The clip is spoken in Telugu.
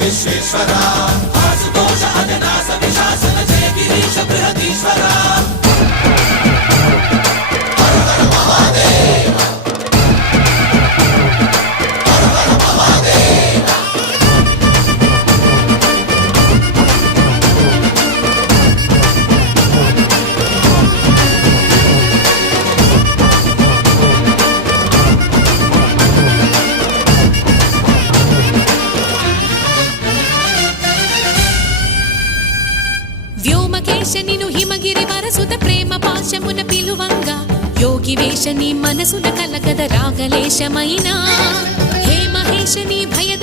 విశ్వేశ్వరా ఆశుతోష అజనాస విశాసన జయ గిరీశ బృహదీశ్వరా హర హర మహాదేవ హర హర మహాదేవ వ్యోమకేశనిను హిమగిరి వరసుత ప్రేమ పాశమున పిలువంగా యోగి వేషని మనసున కలకద రాగలేశమైనా హే మహేశని భయద